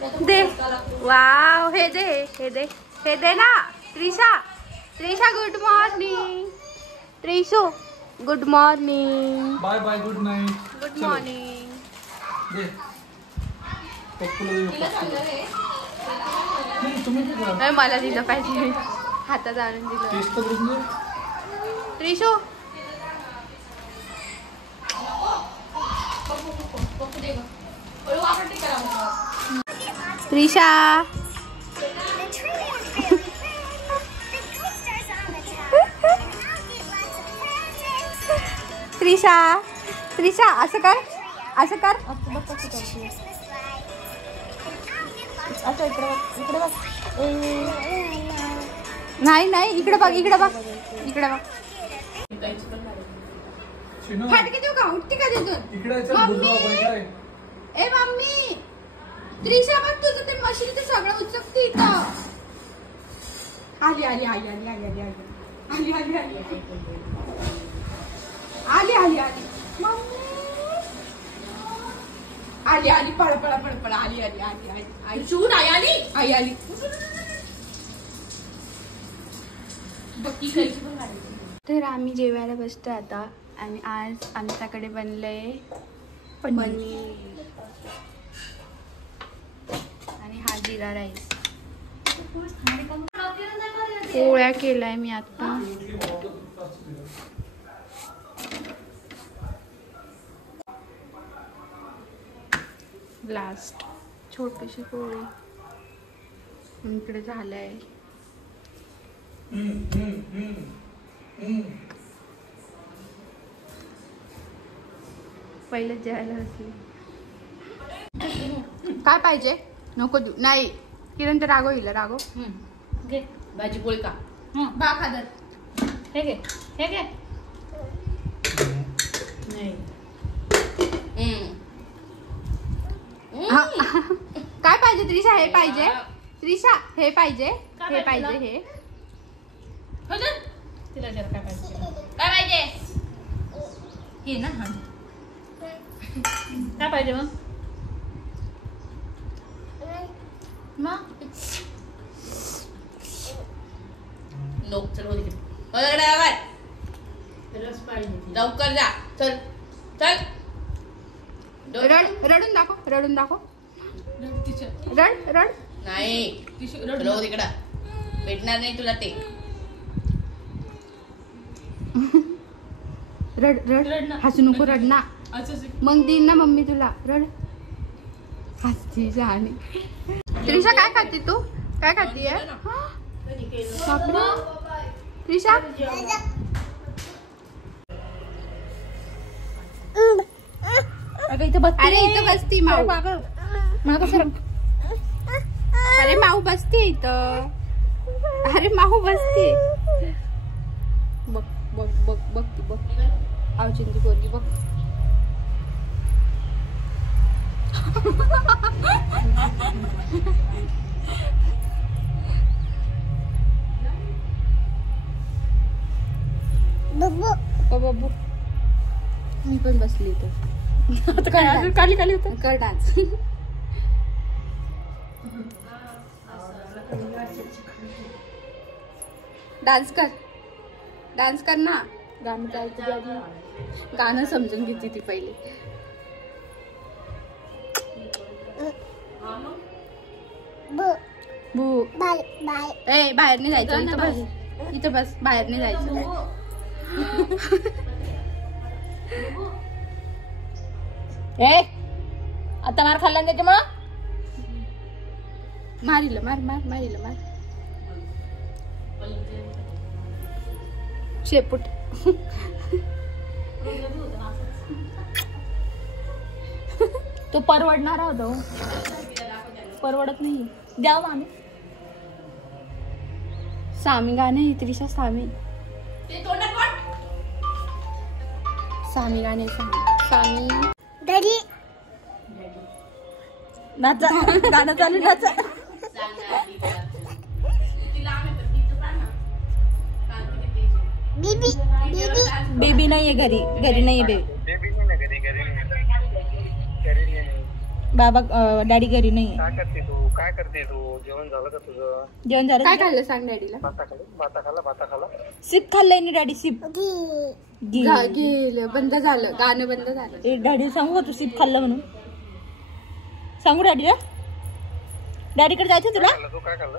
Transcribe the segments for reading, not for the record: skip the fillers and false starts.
दे wow हे दे हे दे ना Trisha good morning Trishu good morning bye bye good night good morning दे मला दिलं पाहिजे हातात आणून दिलं त्रिशू त्रिशा त्रिशा असं कर नाही इकडे बघ फाटके देऊ का उठते का तिथून ए मम्मी त्रिशा बघ तुझं ते मशीन ते सगळं उचकते इथं आली पळ आली शूट आई आली तर आम्ही जेवायला बसतो आता आणि आज आमच्याकडे बनलंय पनीर आणि हा जिरा राईस पोळ्या केलाय मी आता लास्ट छोटीशी पोळी इकडे झालंय पहिले जेवायला असली काय पाहिजे नको देऊ नाही किरण ते रागो हिला रागो घे भाजी पोळी का बा खादर हे घे नाही काय पाहिजे त्रिशा हे पाहिजे हे पाहिजे तिला जरा काय पाहिजे हे ना काय पाहिजे मग लोक चल रस पाहिजे लवकर जा चल रडून दाखव रड नाही रडू तिकडं भेटणार नाही तुला ते रड हसू नको रड ना मग देईन ना मम्मी तुला रड हसती जाणे त्रिशा काय खाते तू काय खातीये त्रिशा अरे इथं बसती माऊ अरे माऊ बसते इथं माऊ बसते बघ आवचिंती पोरगी बघ बब्बू मी पण बसली तर काली होत कर डान्स डान्स कर ना गाणं समजून घेते ती पहिले बाहेर नाही जायचं इथं बस बाहेर नाही जायचं आता मार खाल्ला त्याच्यामुळं मारिलं शेपूट तो परवडणारा होता परवडत नाही द्यावं आम्ही सामी गाणे त्रिशा सामी गाणे सामी डॅडी नाचा गाणं चालू नाचा बेबी नाहीये घरी नाहीये बेबी बाबा डॅडी घरी नाही. काय करते तू जेवण झालं का तुझं? जेवण झालं? काय खाल्लं सांग डॅडीला. भाता खाला सिप खाल्लंय ना डॅडी. सिप गेलं, बंद झालं, गाणं बंद झालं. डॅडी सांगू का तू सिप खाल्लं म्हणून? सांगू डॅडीला? डॅडीकडे जायचं तुला? तू काय खाल्लं?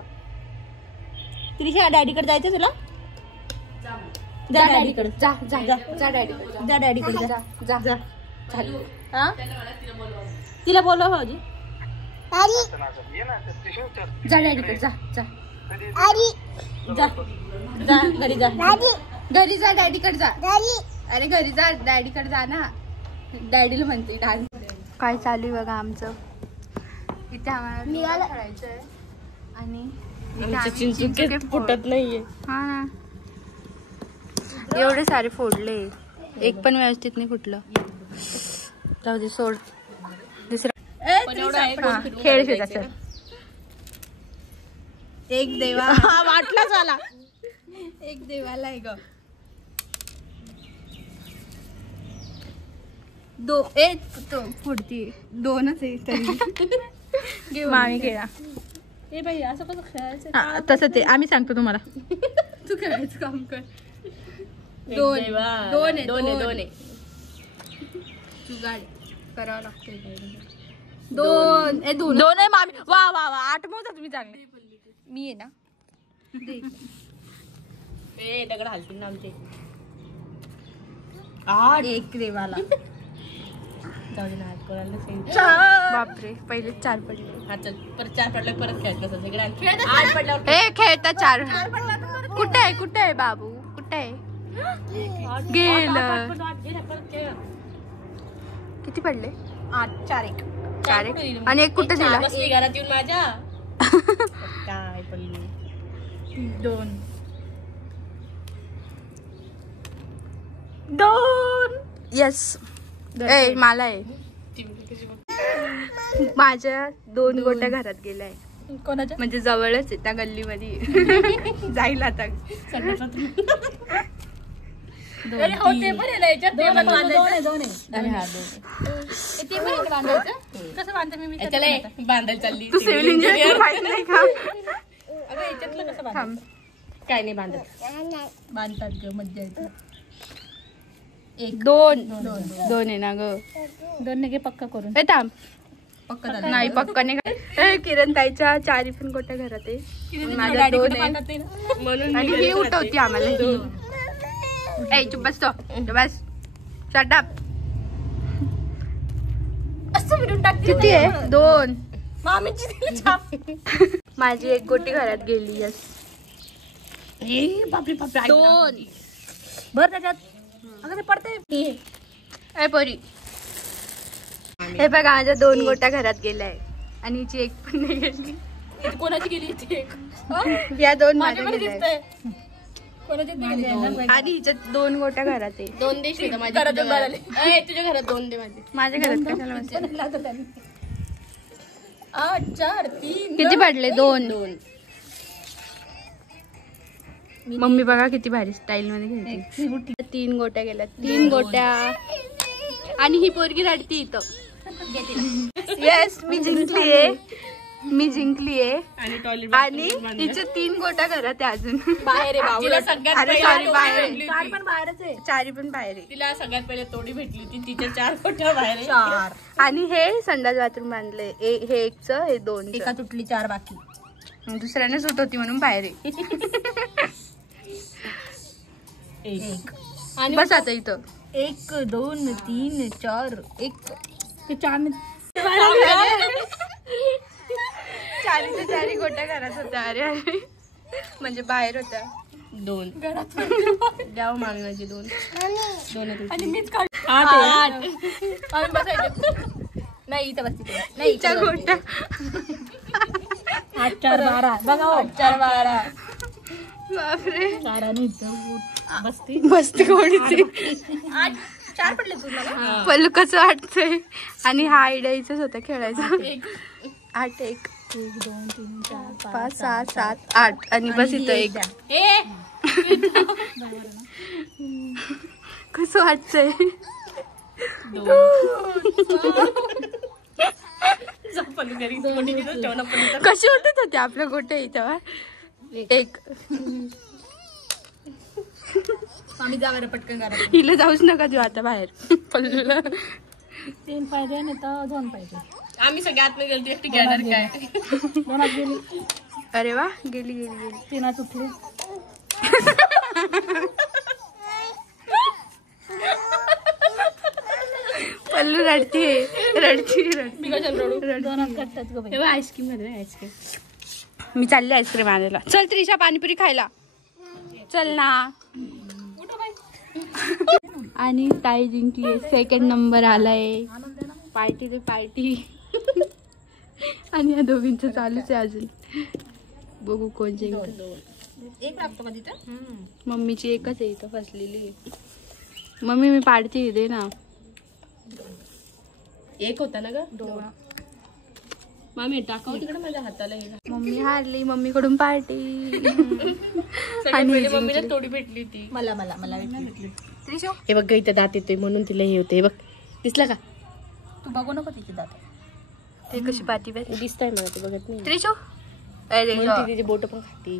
त्रिशा डॅडीकडे जायचं तुला? जा डॅडीकडे. जा जा जा डॅडीकडे जा डॅडीकडे जा. जा जा. झालं. हा तिला बोलवा भाऊजी. ये ना जा डॅडीकडे जा जा जा जा घरी जा. घरी जा डॅडीकडे जा. अरे घरी जा डॅडीकडे जा ना. डॅडीला म्हणते डान्स. काय चालू आहे बघा आमचं. इथे आम्हाला खेळायचंय आणि इथे आम्ही चिंचुके फुटत नाहीये. हा ना, एवढे सारे फोडले, एक पण व्यवस्थित नाही फुटलं. जाऊ दे सोड. दुसरा खेळ खेळायचा. एक देवा वाटला झाला. एक देवाला आहे ग. फुडती दोनच आहे तरी. मामी खेळा. ए बाई असं कसं खेळायचं? तसंच आहे, आम्ही सांगतो तुम्हाला. तू खेळायचं काम कर. दोन दोन जुगाड करावं लागतं. दोन आहे मामी. वा वा वा, 8 मोजा तुम्ही चांगले. मी आहे ना. दगड हालतील ना आमचे. एक देवाला. जाऊ दे ना, हात कोणाला नाही. बापरे, पहिले 4 पडले. हा चल, परत 4 पडलं परत खेळत नसतं सगळं. 8 पडल्यावर हे खेळता 4. कुठे आहे बाबू, कुठे आहे? गेलं. किती पडले? 8 4 1 4 1. आणि एक कुठे दिला? बसली घरात येऊन माझ्या. काय पडली? 2 यस. ए मला आहे. माझ्या 2 गोट्या घरात गेलाय. कोणाच्या? म्हणजे जवळच आहे त्या गल्लीमध्ये. जाईल आता. कसं बांधते मी? बांधायला चालली. तू सिव्हिल इंजिनियर माहित नाही का? कसं बांध? थांब. काय नाही बांधत. बांधतात ग, मज्जा येते. 2 आहे ना ग. 2 ने पक्का करून. ए थांब. पक्का झालं. नाही पक्का नाही. किरण ताईच्या 4 पण गोट्या घरात आहे. माझ्या 2 आहे. म्हणून आणि ही उठवती आम्हाला ही. ए चुप बस. तो बस. Shut up. किती आहे? 2. माझी एक गोटी घरात गेली. यस. बापरे बापरे. 2. भर त्याच्यात. अगं ते पडते. ए पोरी, हे बघा माझ्या 2 गोट्या घरात गेल्याय आणि हिची एक पण नाही गेली. कोणाची गेली ती? या 2 माझ्या गेल्या. कोणाच्या? आणि हिच्या 2 गोट्या घरात आहे. 2 देश होता माझ्या घरात. तुझ्या घरात 2 दे माझे. माझ्या घरात कशाला म्हणते? 8 4 3. किती पडले? 2. 2. मम्मी बघा किती भारी स्टाईल मध्ये खेळते. 3 गोट्या गेल्या. 3 गोट्या. आणि ही पोरगी रडती इथं. येस, मी जिंकलीये. आणि तिचे 3 गोट्या घरात आहे अजून. बाहेर आहे बाबू. अरे सॉरी, बाहेर. 4 पण बाहेरच आहे. 4 पण बाहेर आहे. तिला सगळ्यात पहिले तोडी भेटली होती. तिच्या 4 गोट्या बाहेर आहे. 4. आणि हे संडास बाथरूम बांधले. हे 1चं, हे 2चं. एका तुटली 4 बाकी. दुसऱ्याने सुट होती म्हणून बाहेर आहे. आणि बस आता इथं. 1 2 3 4 1. ते 4 4 गोट्या घरात होत्या. अरे म्हणजे बाहेर होत्या. 2 द्याव मामी माझी 2. आणि मीच काढ. 8 आम्ही बसायचं नाही इथं बसते. नाही तिच्या गोट्या. 8 4 12. बघा 8 4 12. बापरे. 4 आणि इथं बसते कोणीची. 8 4 पडले तुला. पल्लू कसं वाटतंय. आणि हा आयडियाच होता खेळायचा. 8 1 1 2 3 4 5 6 7 8. आणि बस इथं 1. कसं वाटतंय? घरी मोठी तिथंच ठेवणं पण कशी उठत होते आपल्या गोटे इथं एक आम्ही जाणार पटकन करा. हिला जाऊच नका देऊ आता बाहेर पल्लूला. 3 पाहिजे नाही तर 2 पाहिजे. आम्ही सगळ्यात नाही गेलो एकटी घेणार काय 2 गेली. अरे वा गेली गेली गेली 3 उठली. पल्लू रडते रडती मी कशाला रडू? 2 करतात गं बाई. आईस्क्रीम मध्ये आईस्क्रीम मी चालली आईस्क्रीम आणायला. चल त्रिशा पाणीपुरी खायला चल ना. आणि ताई जिंकली. 2nd नंबर आलाय. पार्टी रे पार्टी. आणि या दोघींचं चालूच आहे अजून. बघू कोण जिंकतं. एक लागतो का तिथं? मम्मीची एकच आहे इथं फसलेली. मम्मी मी पाडते दे ना. एक होता ना ग 2 मामी टाकाव तिकडे माझ्या हाताला गेला. मम्मी हारली. मम्मीकडून पार्टी. आणि मम्मीला थोडी भेटली ती. मला भेटली. त्रिशू हे बघ इथं दात येतोय म्हणून तिला हे होते. हे बघ दिसला का? तू बघू नको तिची दात. ते कशी पाती बस दिसतंय मला ते बघत नाही. त्रिशू अरे म्हणून ती तिची बोट पण खाती.